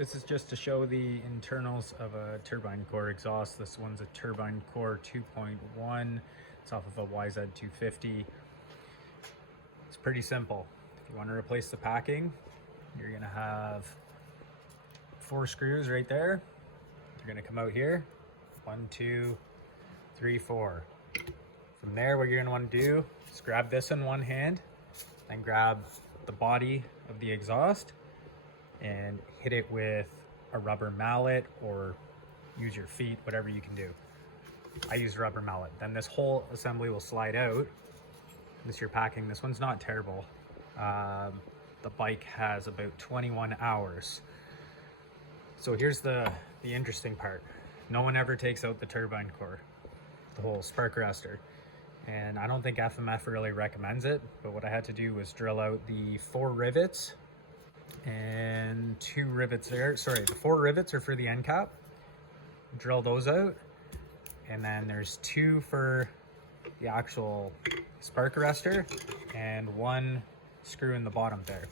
This is just to show the internals of a Turbinecore exhaust. This one's a Turbinecore 2.1. It's off of a YZ250. It's pretty simple. If you want to replace the packing, you're gonna have 4 screws right there. They're gonna come out here. 1, 2, 3, 4. From there, what you're gonna want to do is grab this in one hand, then grab the body of the exhaust and hit it with a rubber mallet or use your feet, whatever you can do. I use rubber mallet. Then this whole assembly will slide out. This you're packing. This one's not terrible. The bike has about 21 hours. So here's the interesting part. No one ever takes out the Turbinecore, the whole spark arrestor. And I don't think FMF really recommends it, but what I had to do was drill out the 4 rivets and 2 rivets there. Sorry, the 4 rivets are for the end cap. Drill those out. And then there's 2 for the actual spark arrestor and 1 screw in the bottom there.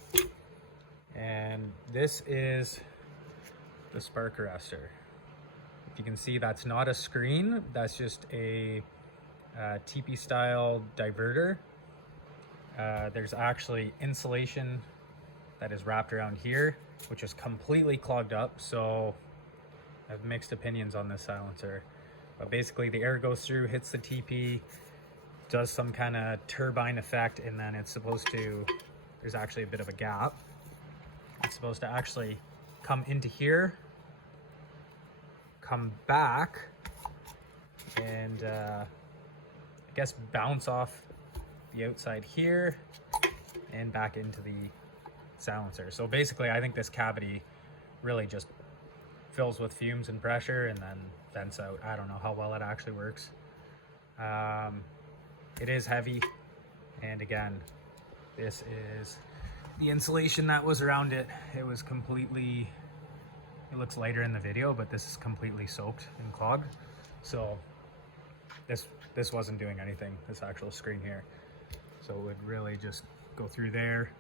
And this is the spark arrestor. If you can see, that's not a screen, that's just a TP style diverter. There's actually insulation that is wrapped around here, which is completely clogged up, so I have mixed opinions on this silencer. But basically the air goes through, hits the TP, does some kind of turbine effect, and then it's supposed to, there's actually a bit of a gap. It's supposed to actually come into here, come back, and I guess bounce off the outside here and back into the silencer. So basically I think this cavity really just fills with fumes and pressure and then vents out. I don't know how well it actually works. It is heavy, and again, this is the insulation that was around it. It was completely, it looks lighter in the video, but this is completely soaked and clogged. So this wasn't doing anything, this actual screen here. So it would really just go through there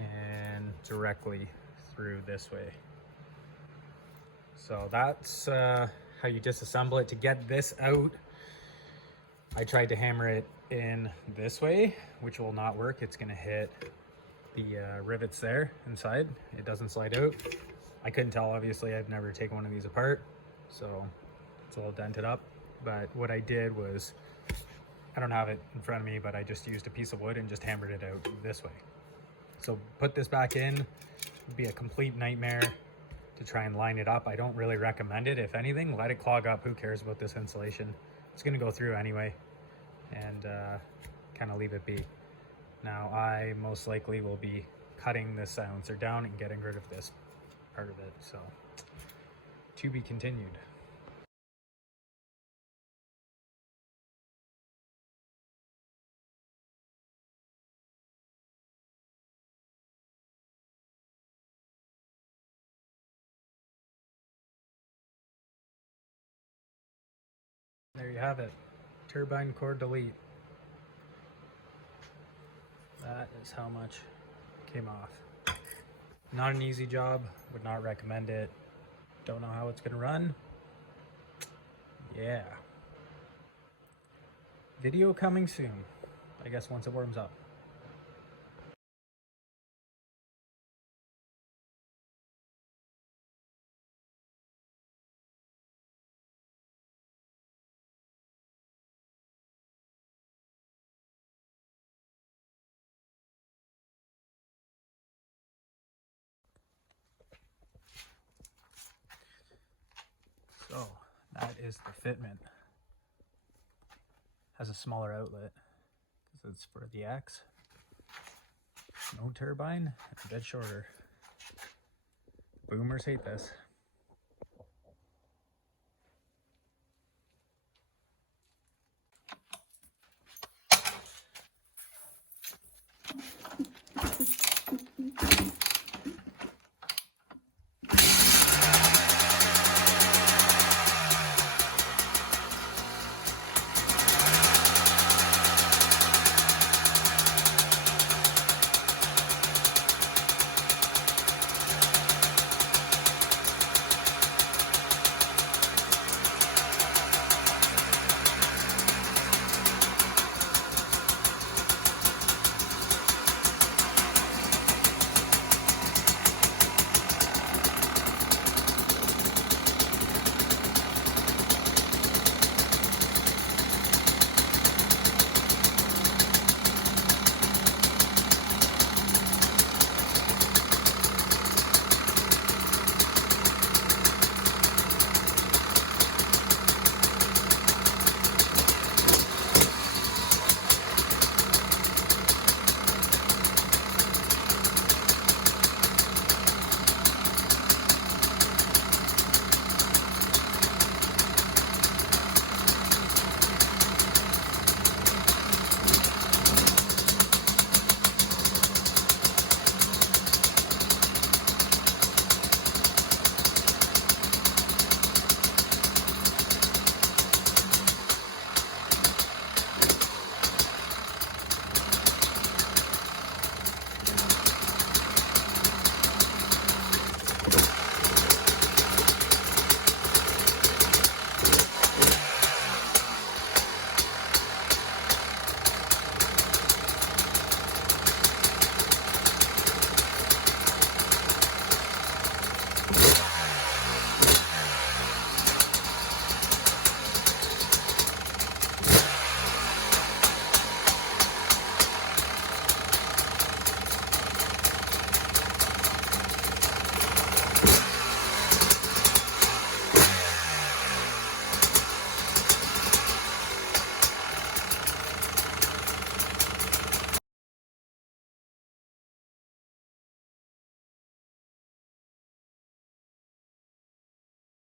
and directly through this way. So that's how you disassemble it. To get this out, I tried to hammer it in this way, which will not work. It's gonna hit the rivets there inside. It doesn't slide out. I couldn't tell, obviously. I've never taken one of these apart, so it's a little dented up. But what I did was, I don't have it in front of me, but I just used a piece of wood and just hammered it out this way. So put this back in, it'd be a complete nightmare to try and line it up. I don't really recommend it. If anything, let it clog up. Who cares about this insulation? It's gonna go through anyway, and kind of leave it be. Now I most likely will be cutting this silencer down and getting rid of this part of it. So to be continued. There you have it, Turbinecore delete. That is how much came off. Not an easy job, would not recommend it. Don't know how it's gonna run. Yeah. Video coming soon, I guess, once it warms up. So that is the fitment. Has a smaller outlet because it's for the X. No turbine, it's a bit shorter. Boomers hate this.